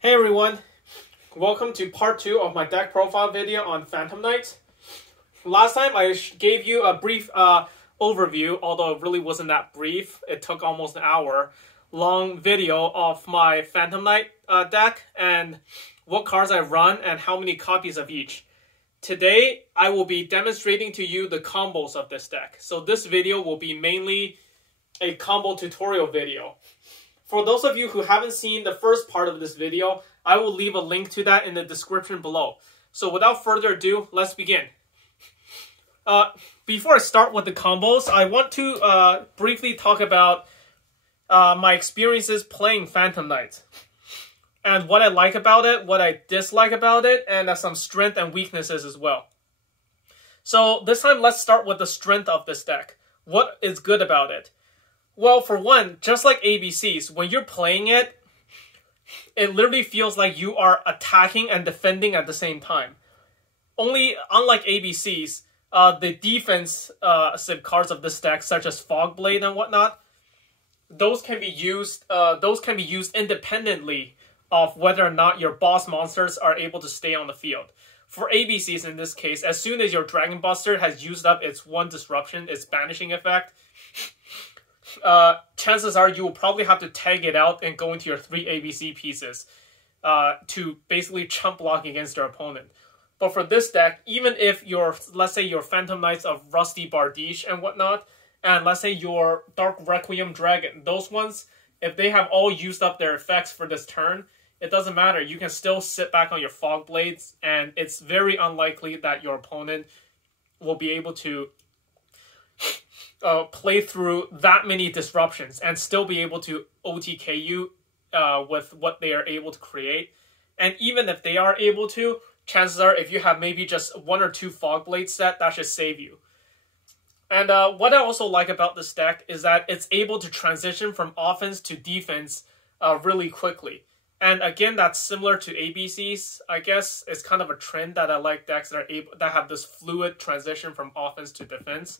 Hey everyone, welcome to part 2 of my deck profile video on Phantom Knights. Last time I gave you a brief overview, although it really wasn't that brief. It took almost an hour long video of my Phantom Knight deck and what cards I run and how many copies of each. Today I will be demonstrating to you the combos of this deck. So this video will be mainly a combo tutorial video. For those of you who haven't seen the first part of this video, I will leave a link to that in the description below. So without further ado, let's begin. Before I start with the combos, I want to briefly talk about my experiences playing Phantom Knights. And what I like about it, what I dislike about it, and some strength and weaknesses as well. So this time, let's start with the strength of this deck. What is good about it? Well, for one, just like ABCs, when you're playing it, it literally feels like you are attacking and defending at the same time. Unlike ABCs, the defensive cards of this deck, such as Fogblade and whatnot, those can be used independently of whether or not your boss monsters are able to stay on the field. For ABCs in this case, as soon as your Dragon Buster has used up its one disruption, its banishing effect, chances are you will probably have to tag it out and go into your 3 ABC pieces to basically chump block against your opponent. But for this deck, even if let's say your Phantom Knights of Rusty Bardiche and whatnot, and let's say your Dark Requiem Dragon, those ones, if they have all used up their effects for this turn, it doesn't matter. You can still sit back on your Fog Blades, and it's very unlikely that your opponent will be able to play through that many disruptions and still be able to OTK you with what they are able to create. And even if they are able to, chances are if you have maybe just 1 or 2 Fog Blades set, that should save you. And what I also like about this deck is that it's able to transition from offense to defense really quickly. And again, that's similar to ABCs. I guess it's kind of a trend that I like decks that have this fluid transition from offense to defense.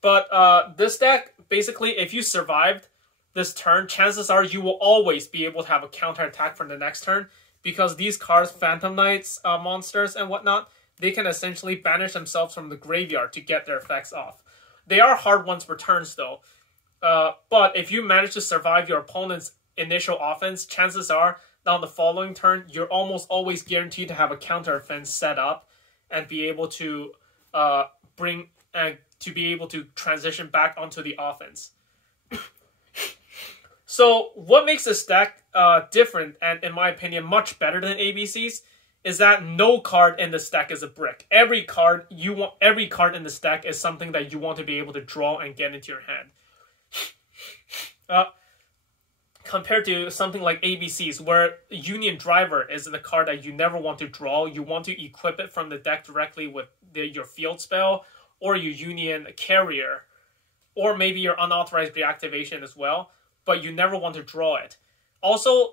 But this deck, basically, if you survived this turn, chances are you will always be able to have a counterattack for the next turn, because these cards, Phantom Knights, monsters, and whatnot, they can essentially banish themselves from the graveyard to get their effects off. They are hard ones for turns, though. But if you manage to survive your opponent's initial offense, chances are that on the following turn, you're almost always guaranteed to have a counter offense set up and be able to be able to transition back onto the offense. So what makes this deck different, and in my opinion much better than ABCs, is that no card in this deck is a brick. Every card in this deck is something that you want to be able to draw and get into your hand. Compared to something like ABCs, where Union Driver is the card that you never want to draw. You want to equip it from the deck directly with your field spell, or your Union Carrier, or maybe your unauthorized reactivation as well, but you never want to draw it. Also,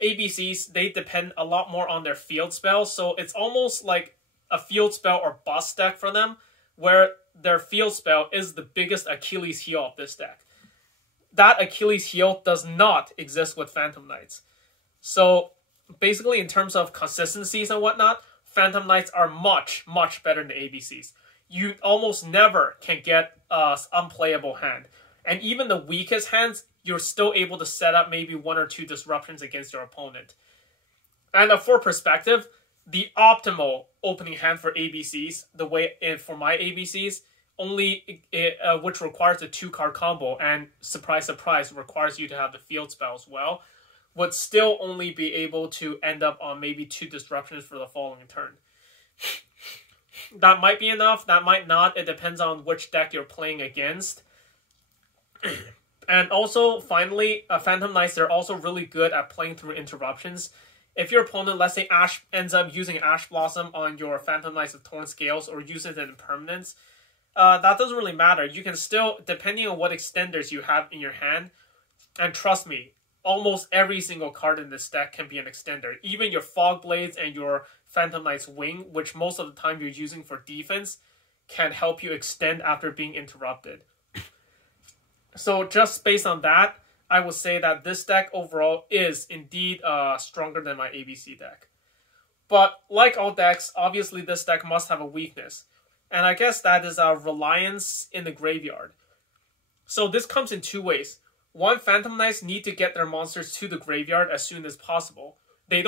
ABCs, they depend a lot more on their field spells, so it's almost like a field spell or bust deck for them, where their field spell is the biggest Achilles heel of this deck. That Achilles heel does not exist with Phantom Knights. So, basically, in terms of consistencies and whatnot, Phantom Knights are much, much better than ABCs. You almost never can get an unplayable hand. And even the weakest hands, you're still able to set up maybe 1 or 2 disruptions against your opponent. And for perspective, the optimal opening hand for ABCs, for my ABCs, which requires a 2-card combo, and surprise, surprise, requires you to have the field spell as well, would still only be able to end up on maybe 2 disruptions for the following turn. That might be enough, that might not. It depends on which deck you're playing against. And also, finally, Phantom Knights, they're also really good at playing through interruptions. If your opponent, let's say, ends up using Ash Blossom on your Phantom Knights of Torn Scales, or uses it in permanence, that doesn't really matter. You can still, depending on what extenders you have in your hand, and trust me, almost every single card in this deck can be an extender. Even your Fog Blades and your Phantom Knight's Wing, which most of the time you're using for defense, can help you extend after being interrupted. So just based on that, I would say that this deck overall is indeed stronger than my ABC deck. But like all decks, obviously this deck must have a weakness. And I guess that is a reliance in the graveyard. So this comes in two ways. One, Phantom Knights need to get their monsters to the graveyard as soon as possible. You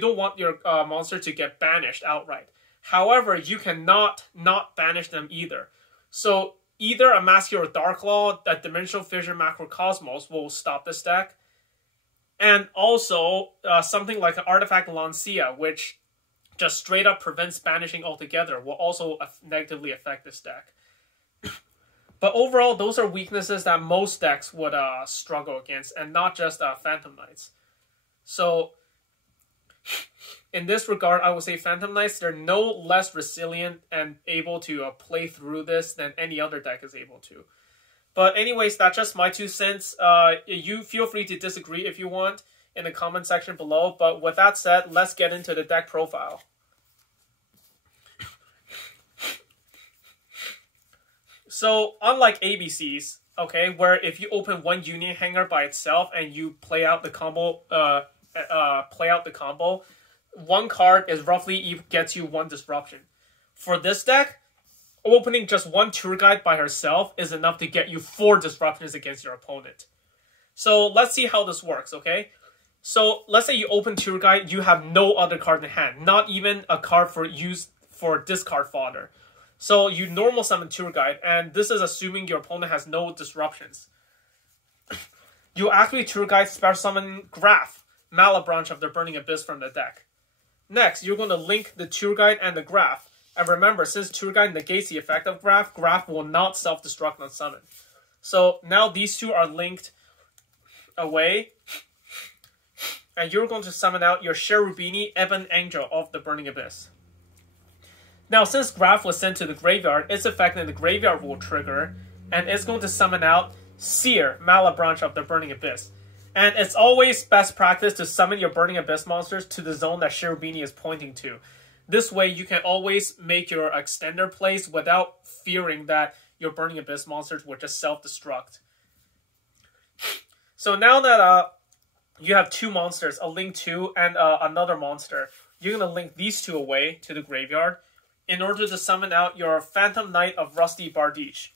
don't want your monster to get banished outright. However, you cannot not banish them either. So either a Masculine Darklaw, a Dimensional Fissure Macrocosmos will stop this deck. And also, something like an Artifact Lancia, which just straight up prevents banishing altogether, will also negatively affect this deck. But overall, those are weaknesses that most decks would struggle against, and not just Phantom Knights. So, in this regard, I would say Phantom Knights, they're no less resilient and able to play through this than any other deck is able to. But anyways, that's just my 2 cents. You feel free to disagree if you want in the comment section below. But with that said, let's get into the deck profile. So, unlike ABCs, okay, where if you open one Union Hanger by itself and you play out the combo, one card is roughly gets you 1 disruption. For this deck, opening just one tour guide by herself is enough to get you 4 disruptions against your opponent. So let's see how this works, okay? So let's say you open tour guide, you have no other card in hand, not even a card for use for discard fodder. So you normal summon tour guide, and this is assuming your opponent has no disruptions. You actually tour guide special summon Graph, Malabranch of the Burning Abyss from the deck. Next, you're going to link the tour guide and the Graph. And remember, since tour guide negates the effect of Graph, Graph will not self-destruct on summon. So now these two are linked away. And you're going to summon out your Cherubini, Ebon Angel of the Burning Abyss. Now, since Graph was sent to the graveyard, its effect in the graveyard will trigger, and it's going to summon out Seer, Malabranch of the Burning Abyss. And it's always best practice to summon your Burning Abyss monsters to the zone that Cherubini is pointing to. This way, you can always make your extender plays without fearing that your Burning Abyss monsters will just self-destruct. So now that you have 2 monsters, a Link 2 and another monster, you're going to link these 2 away to the graveyard in order to summon out your Phantom Knight of Rusty Bardiche.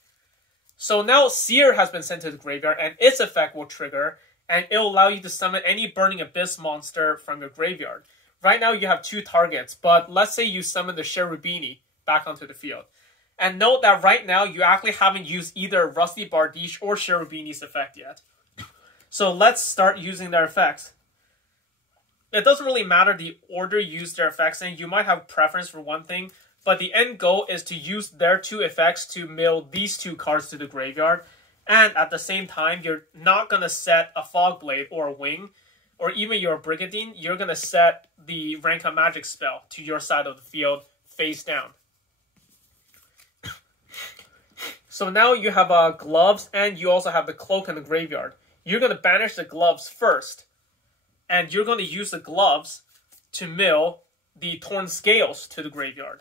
So now Seer has been sent to the graveyard, and its effect will trigger, and it will allow you to summon any Burning Abyss monster from your graveyard. Right now you have 2 targets, but let's say you summon the Cherubini back onto the field. And note that right now you actually haven't used either Rusty Bardiche or Cherubini's effect yet. So let's start using their effects. It doesn't really matter the order you use their effects in. You might have preference for one thing, but the end goal is to use their 2 effects to mill these 2 cards to the graveyard. And at the same time, you're not going to set a Fog Blade or a Wing, or even your Brigadine. You're going to set the Rank of Magic spell to your side of the field, face down. So now you have gloves, and you also have the cloak in the graveyard. You're going to banish the gloves first, and you're going to use the gloves to mill the Torn Scales to the graveyard.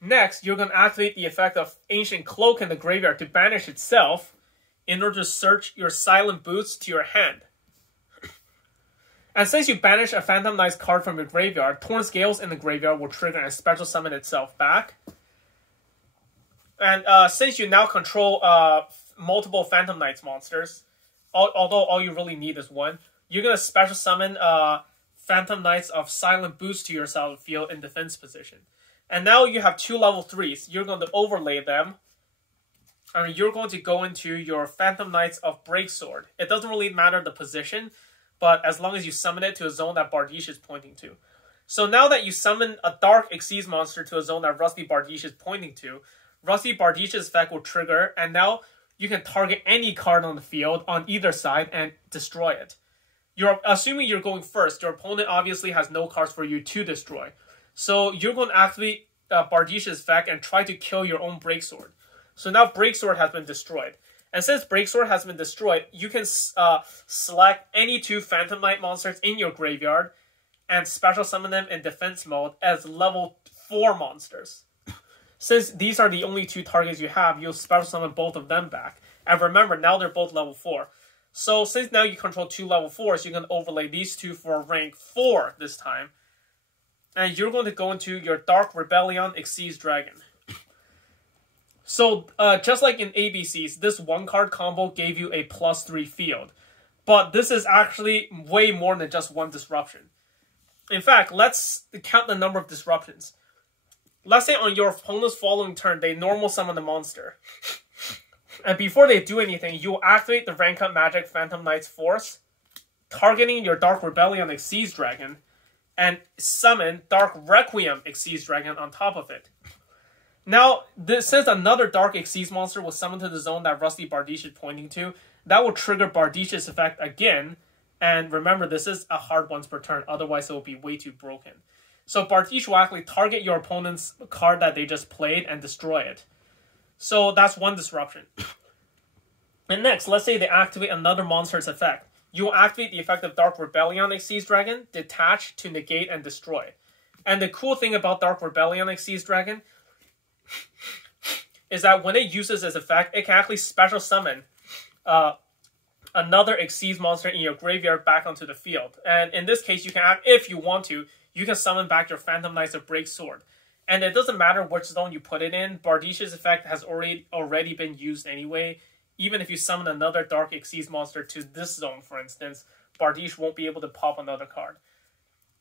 Next, you're going to activate the effect of Ancient Cloak in the graveyard to banish itself in order to search your Silent Boots to your hand. And since you banish a Phantom Knight's card from your graveyard, Torn Scales in the graveyard will trigger and special summon itself back. And since you now control multiple Phantom Knights monsters, although all you really need is 1, you're going to special summon Phantom Knights of Silent Boots to your side of the field in defense position. And now you have 2 level 3s. You're going to overlay them. And you're going to go into your Phantom Knights of Breaksword. It doesn't really matter the position, but as long as you summon it to a zone that Bardiche is pointing to. So now that you summon a Dark Xyz monster to a zone that Rusty Bardiche is pointing to, Rusty Bardiche's effect will trigger, and now you can target any card on the field on either side and destroy it. You're assuming you're going first. Your opponent obviously has no cards for you to destroy. So you're going to activate Bardiche's effect and try to kill your own Breaksword. So now Breaksword has been destroyed. And since Breaksword has been destroyed, you can select any 2 Phantom Knight monsters in your graveyard and special summon them in defense mode as level 4 monsters. Since these are the only 2 targets you have, you'll special summon both of them back. And remember, now they're both level 4. So since now you control 2 level 4s, you can overlay these 2 for rank 4 this time. And you're going to go into your Dark Rebellion Exceeds Dragon. So just like in ABCs, this 1-card combo gave you a +3 field. But this is actually way more than just 1 disruption. In fact, let's count the number of disruptions. Let's say on your opponent's following turn, they normal summon the monster. And before they do anything, you activate the rank up magic Phantom Knight's Force, targeting your Dark Rebellion Exceeds Dragon, and summon Dark Requiem Exceeds Dragon on top of it. Now, since another Dark Exceeds monster was summoned to the zone that Rusty Bardiche is pointing to, that will trigger Bardiche's effect again. And remember, this is a hard once per turn, otherwise it will be way too broken. So Bardiche will actually target your opponent's card that they just played and destroy it. So that's 1 disruption. And next, let's say they activate another monster's effect. You will activate the effect of Dark Rebellion Exceeds Dragon, detach to negate and destroy. And the cool thing about Dark Rebellion Exceeds Dragon is that when it uses its effect, it can actually special summon another Exceeds monster in your graveyard back onto the field. And in this case, you can, if you want to, you can summon back your Phantom Knights of Break Sword. And it doesn't matter which zone you put it in, Bardiche's effect has already been used anyway. Even if you summon another Dark Exceeds monster to this zone, for instance, Bardiche won't be able to pop another card.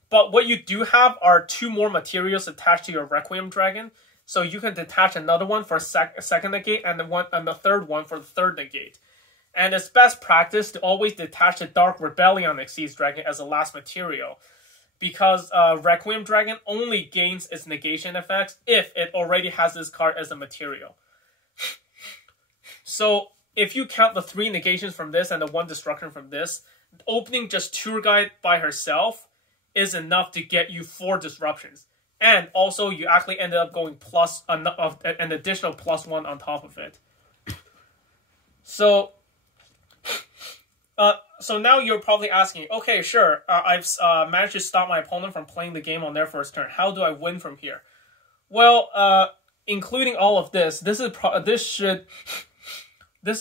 But what you do have are 2 more materials attached to your Requiem Dragon. So you can detach another one for a second negate, and the third one for the third negate. And it's best practice to always detach the Dark Rebellion Exceeds Dragon as a last material, because Requiem Dragon only gains its negation effects if it already has this card as a material. So if you count the 3 negations from this and the 1 destruction from this, opening just Tour Guide by herself is enough to get you 4 disruptions. And also, you actually ended up going plus an additional +1 on top of it. So now you're probably asking, okay, sure, I've managed to stop my opponent from playing the game on their first turn. How do I win from here? Well, including all of this, this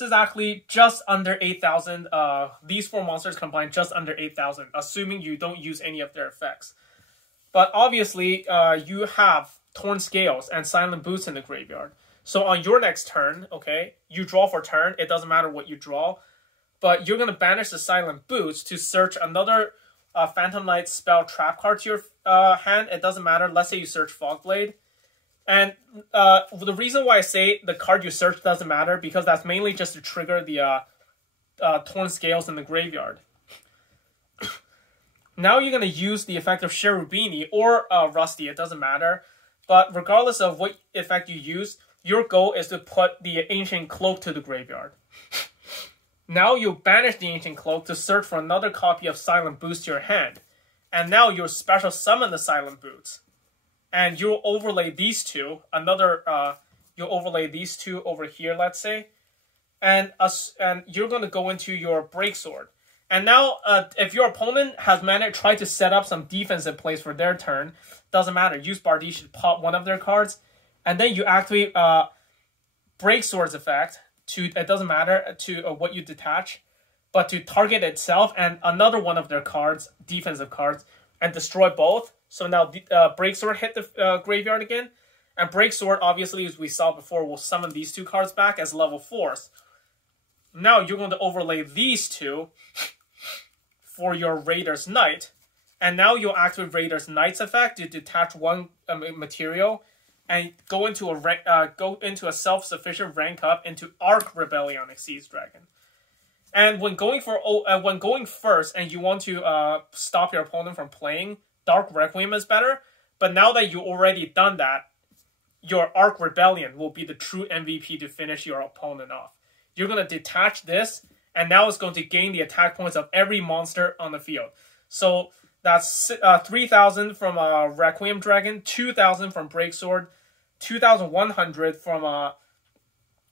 is actually just under 8,000. These 4 monsters combined just under 8,000, assuming you don't use any of their effects. But obviously, you have Torn Scales and Silent Boots in the graveyard. So on your next turn, okay, you draw for turn. It doesn't matter what you draw. But you're going to banish the Silent Boots to search another Phantom Knight spell trap card to your hand. It doesn't matter. Let's say you search Fogblade. And the reason why I say the card you search doesn't matter, because that's mainly just to trigger the Torn Scales in the graveyard. Now you're going to use the effect of Cherubini or Rusty. It doesn't matter. But regardless of what effect you use, your goal is to put the Ancient Cloak to the graveyard. Now you banish the Ancient Cloak to search for another copy of Silent Boots to your hand. And now you'll special summon the Silent Boots. And you'll overlay these 2. You'll overlay these 2 over here, let's say. And you're going to go into your Breaksword. And now, if your opponent has tried to set up some defense in place for their turn, doesn't matter. Use Bardiche to pop one of their cards. And then you activate Breaksword's effect. It doesn't matter to what you detach, but to target itself and another one of their cards, defensive cards, and destroy both. So now Breaksword hit the graveyard again. And Breaksword, obviously, as we saw before, will summon these 2 cards back as level 4s. Now you're going to overlay these 2 for your Raider's Knight. And now you'll activate Raider's Knight's effect to detach 1 material and go into a self-sufficient rank up into Arc Rebellion Exceeds Dragon. And when going first and you want to stop your opponent from playing, Dark Requiem is better. But now that you've already done that, your Arc Rebellion will be the true MVP to finish your opponent off. You're going to detach this, and now it's going to gain the attack points of every monster on the field. So that's 3,000 from Requiem Dragon, 2,000 from Breaksword, 2,100 from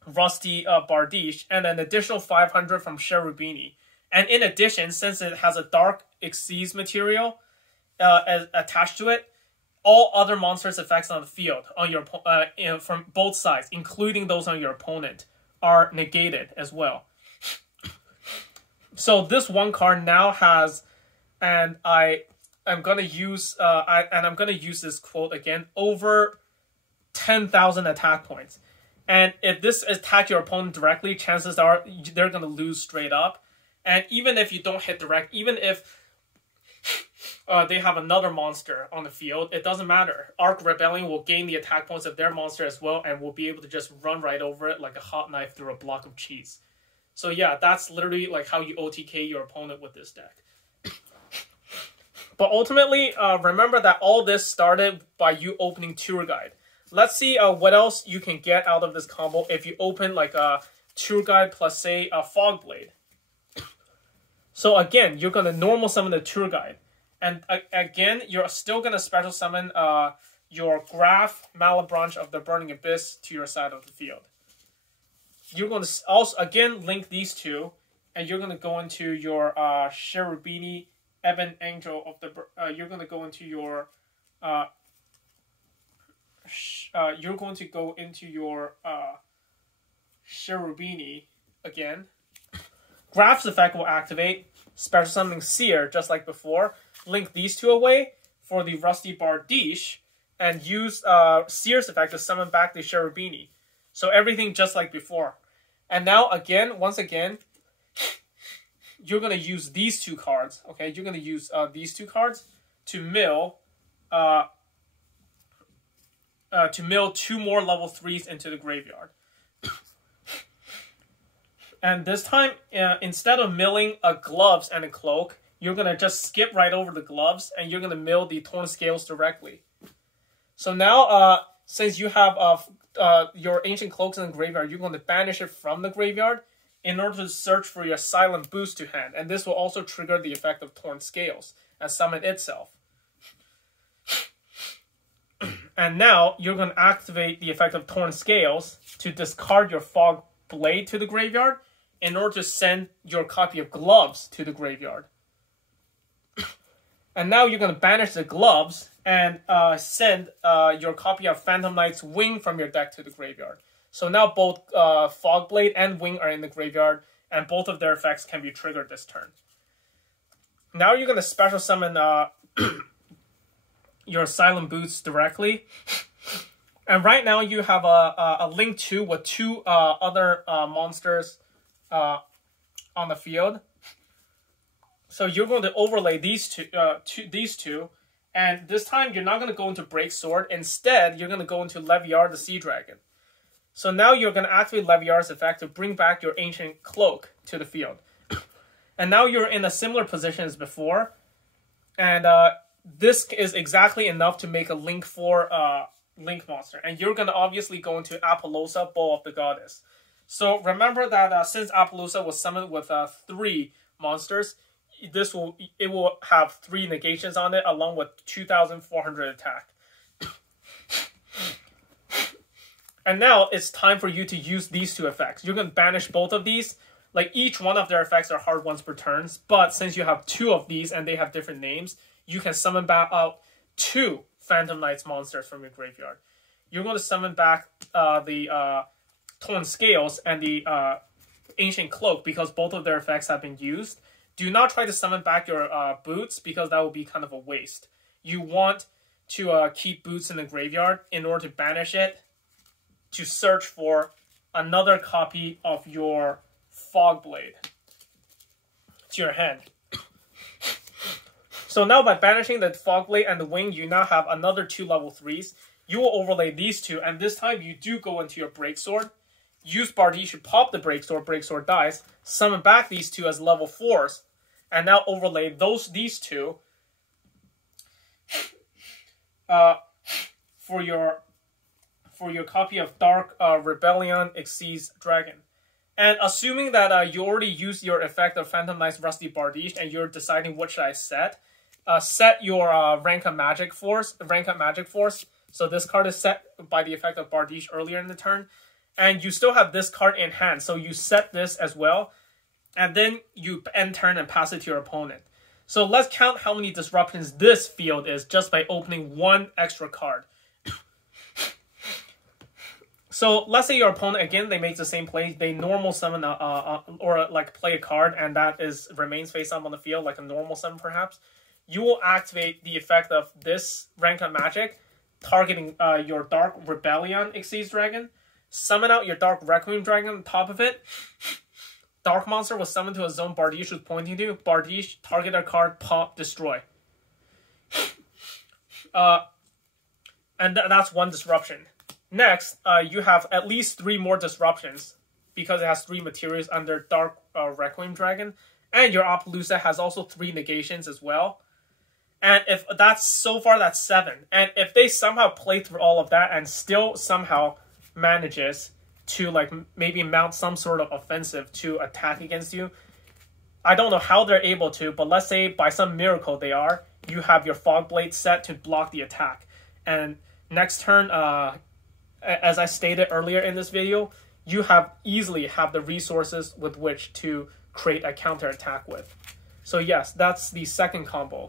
Rusty Bardiche, and an additional 500 from Cherubini. And in addition, since it has a Dark Exceeds material attached to it, all other monsters' effects on the field on your from both sides, including those on your opponent, are negated as well. So this one card now has, and I'm gonna use I'm gonna use this quote again, over 10,000 attack points. And if this attacks your opponent directly, chances are they're gonna lose straight up. And even if you don't hit direct, even if they have another monster on the field, it doesn't matter. Arc Rebellion will gain the attack points of their monster as well, and will be able to just run right over it like a hot knife through a block of cheese. So yeah, that's literally like how you OTK your opponent with this deck. But ultimately, remember that all this started by you opening Tour Guide. Let's see what else you can get out of this combo if you open like a Tour Guide plus, say, a Fog Blade. So again, you're going to normal summon the Tour Guide. And again, you're still going to special summon your Graph Malebranche of the Burning Abyss to your side of the field. You're going to also, again, link these two. And you're going to go into your Cherubini Ebon Angel of the... you're going to go into your... Cherubini again. Graph's effect will activate. Special summoning Seer, just like before. Link these two away for the Rusty Bardiche. And use Seer's effect to summon back the Cherubini. So everything just like before. And now, again, once again, you're going to use these two cards. Okay, you're going to use these two cards to mill... to mill 2 more level 3s into the graveyard. And this time, instead of milling a gloves and a cloak, you're going to just skip right over the gloves, and you're going to mill the torn scales directly. So now, since you have your ancient cloaks in the graveyard, you're going to banish it from the graveyard in order to search for your silent boost to hand. And this will also trigger the effect of torn scales and summon itself. And now, you're going to activate the effect of Torn Scales to discard your Fog Blade to the graveyard in order to send your copy of Gloves to the graveyard. And now, you're going to banish the Gloves and send your copy of Phantom Knight's Wing from your deck to the graveyard. So now, both Fog Blade and Wing are in the graveyard, and both of their effects can be triggered this turn. Now, you're going to special summon... your Silent Boots directly. And right now you have a Link 2 with 2 other monsters on the field. So you're going to overlay these two, and this time you're not going to go into Break Sword. Instead, you're going to go into Leviar the Sea Dragon. So now you're going to activate Leviar's effect to bring back your Ancient Cloak to the field. And now you're in a similar position as before. And this is exactly enough to make a Link 4 Link monster. And you're going to obviously go into Apollousa, Bow of the Goddess. So remember that since Apollousa was summoned with 3 monsters, it will have 3 negations on it along with 2,400 attack. And now it's time for you to use these 2 effects. You're going to banish both of these. Like, each one of their effects are hard ones per turn. But since you have 2 of these and they have different names, you can summon back out 2 Phantom Knights monsters from your graveyard. You're going to summon back the Torn Scales and the Ancient Cloak because both of their effects have been used. Do not try to summon back your Boots because that will be kind of a waste. You want to keep Boots in the graveyard in order to banish it to search for another copy of your Fog Blade to your hand. So now by banishing the Fog Blade and the Wing, you now have another 2 level 3s. You will overlay these 2, and this time you do go into your Break Sword. Use Bardiche to pop the Break Sword dice, summon back these 2 as level 4s, and now overlay these 2 for your copy of Dark Rebellion Exceeds Dragon. And assuming that you already used your effect of Phantom Knight's Rusty Bardiche and you're deciding what should I set, set your rank up Magic Force. So this card is set by the effect of Bardiche earlier in the turn. And you still have this card in hand. So you set this as well. And then you end turn and pass it to your opponent. So let's count how many disruptions this field is just by opening 1 extra card. So let's say your opponent, again, they make the same play. They normal summon or like play a card, and that remains face up on the field, like a normal summon perhaps. You will activate the effect of this rank up magic, targeting your Dark Rebellion Exceeds Dragon. Summon out your Dark Requiem Dragon on top of it. Dark monster was summoned to a zone Bardiche was pointing to. Bardiche, target a card, pop, destroy. And that's one disruption. Next, you have at least 3 more disruptions because it has 3 materials under Dark Requiem Dragon. And your apollousa has also 3 negations as well. And if that's so far, that's 7. And if they somehow play through all of that and still somehow manages to like maybe mount some sort of offensive to attack against you, I don't know how they're able to, but let's say by some miracle they are, you have your Fog Blade set to block the attack. And next turn, as I stated earlier in this video, you easily have the resources with which to create a counterattack with. So yes, that's the second combo.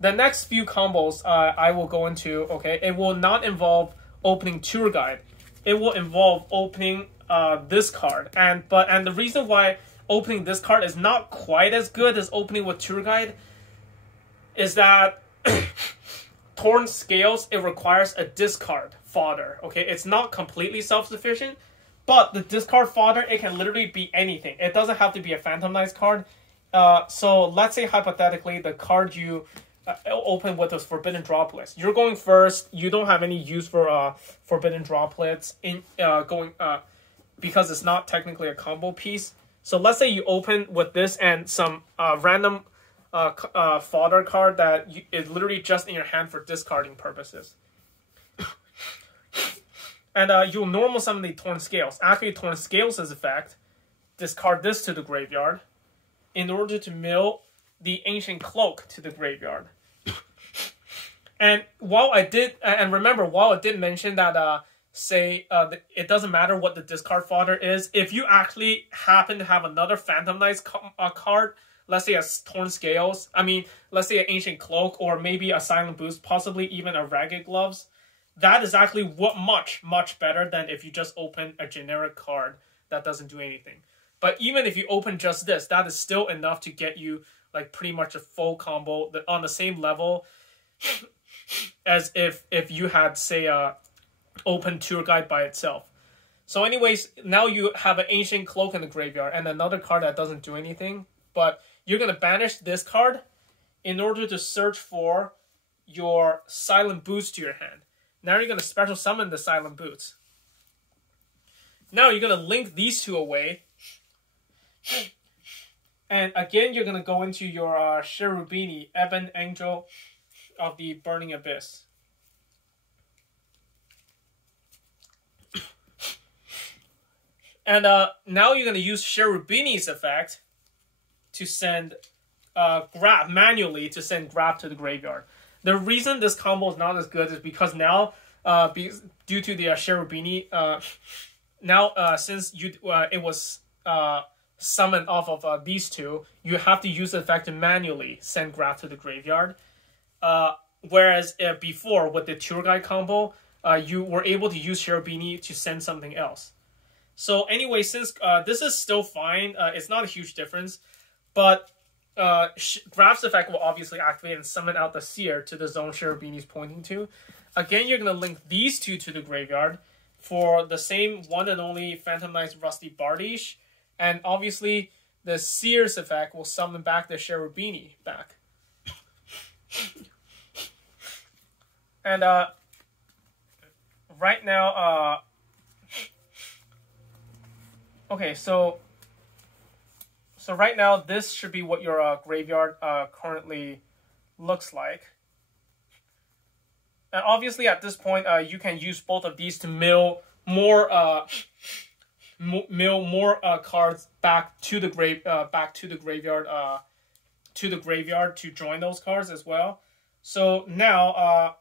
The next few combos I will go into, okay, it will not involve opening Tour Guide. It will involve opening this card. And the reason why opening this card is not quite as good as opening with Tour Guide is that Torn Scales, it requires a discard fodder. Okay, it's not completely self-sufficient, but the discard fodder, it can literally be anything. It doesn't have to be a Phantom Knights card. So let's say hypothetically the card you open with was Forbidden Droplets. You're going first. You don't have any use for Forbidden Droplets in because it's not technically a combo piece. So let's say you open with this and some random fodder card that is literally just in your hand for discarding purposes. And you'll normal summon the Torn Scales. Activate Torn Scales' effect. Discard this to the graveyard in order to mill the Ancient Cloak to the graveyard. And while I did mention that, it doesn't matter what the discard fodder is, if you actually happen to have another Phantom Knights card, let's say a Torn Scales, let's say an Ancient Cloak, or maybe a Silent Boost, possibly even a Ragged Gloves, that is actually much better than if you just open a generic card that doesn't do anything. But even if you open just this, that is still enough to get you like pretty much a full combo on the same level as if you had, say, open Tour Guide by itself. So anyways, now you have an Ancient Cloak in the graveyard and another card that doesn't do anything, but you're going to banish this card in order to search for your Silent Boots to your hand. Now you're going to special summon the Silent Boots. Now you're going to link these two away. And again, you're going to go into your Cherubini, Ebon Angel of the Burning Abyss. And now you're going to use Cherubini's effect to send Grab, manually to send Grab to the graveyard. The reason this combo is not as good is because now, due to the Cherubini, since it was summoned off of these two, you have to use the effect to manually send Grab to the graveyard. Whereas before, with the Tour Guide combo, you were able to use Cherubini to send something else. So anyway, since this is still fine, it's not a huge difference, but Grab's effect will obviously activate and summon out the Seer to the zone Cherubini is pointing to. Again, you're going to link these two to the graveyard for the same one and only Phantom Knight's Rusty Bardiche, and obviously the Seer's effect will summon back the Cherubini back. And right now, okay, so right now this should be what your graveyard currently looks like. And obviously at this point, you can use both of these to mill more cards back to the graveyard to join those cards as well. So now,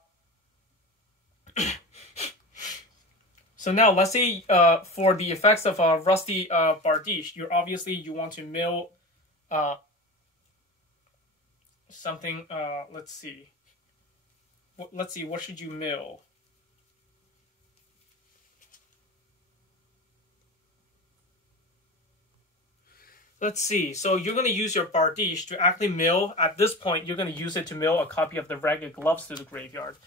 let's say for the effects of Rusty Bardiche, you want to mill something. Let's see, what should you mill? let's see. So you're going to use your bardiche to actually mill. At this point, you're going to use it to mill a copy of the Ragged Gloves to the graveyard.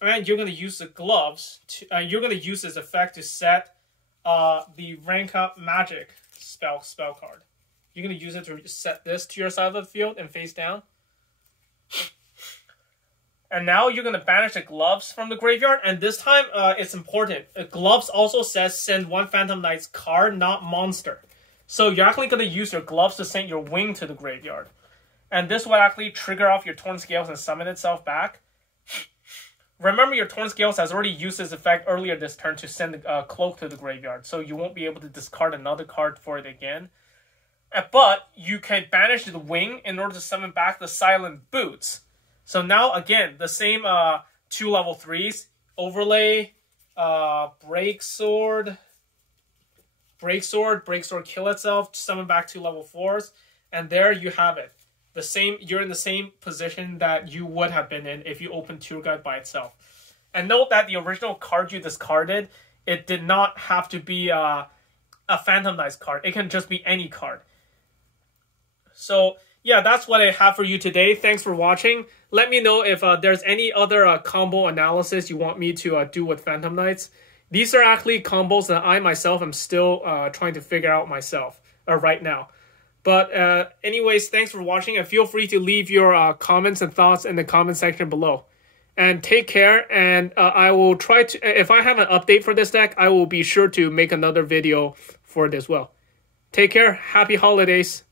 And you're going to use the gloves. You're going to use this effect to set the rank up magic spell card. You're going to use it to set this to your side of the field and face down. And now you're going to banish the gloves from the graveyard. And this time, it's important. Gloves also says send one Phantom Knight's card, not monster. So you're actually going to use your gloves to send your wing to the graveyard. And this will actually trigger off your Torn Scales and summon itself back. Remember, your Torn Scales has already used this effect earlier this turn to send the cloak to the graveyard. So you won't be able to discard another card for it again. But you can banish the wing in order to summon back the Silent Boots. So now, again, the same 2 level 3s. Overlay, Break Sword, kill itself, summon back 2 level 4s. And there you have it. The same, you're in the same position that you would have been in if you opened Tour Guide by itself. And note that the original card you discarded, it did not have to be a Phantom Knights card. It can just be any card. So, yeah, that's what I have for you today. Thanks for watching. Let me know if there's any other combo analysis you want me to do with Phantom Knights. These are actually combos that I myself am still trying to figure out myself right now. But anyways, thanks for watching, and feel free to leave your comments and thoughts in the comment section below. And take care, and I will try to, if I have an update for this deck, I will be sure to make another video for it as well. Take care, happy holidays.